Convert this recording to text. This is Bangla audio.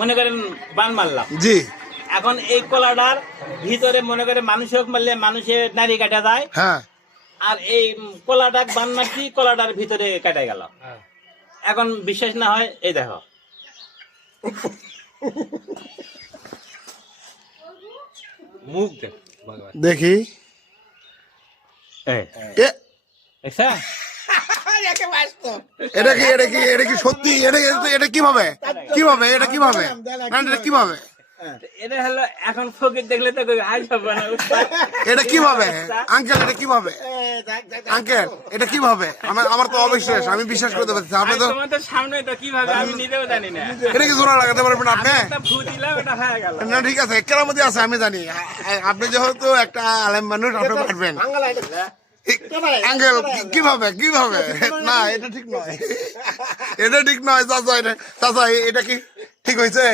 মনে করেন বান মারলাম, জি এখন এই কলাটার ভিতরে মনে করে মানুষ হোক মারলে মানুষের নারী কাটা যায়, হ্যাঁ আর এই কলাটা বান মারছি কলাটার ভিতরে কাটা গেল। এখন বিশ্বাস না হয় এই দেখো, মুখ দেখ দেখি এই এ দেখছা? এটা কি সত্যি? এটা কিভাবে কিভাবে এটা কিভাবে না এটা কিভাবে এটা হলো এখন ফকির দেখলে তো আজ হবে না। এটা কিভাবে আঙ্কেল এটা কিভাবে আঙ্কেল এটা কিভাবে আমার তো অবিশ্বাস, আমি বিশ্বাস করতে পারছি আপনি তো তোমার তো সামনে তো কিভাবে আমি নিজেও জানি না। এটা কি জোড়া লাগাতে পারবেন আপনি? একটা ভূ দিলাম, এটা হয়ে গেল। না ঠিক আছে কেরামতি আছে আমি জানি, আপনি যেহেতু একটা আলেম মানুষ আপনি পারবেন। আঙ্কেল কিভাবে কিভাবে না এটা ঠিক নয়, এটা ঠিক নয় চাচা, এটা চাচা এটা কি ঠিক হয়েছে?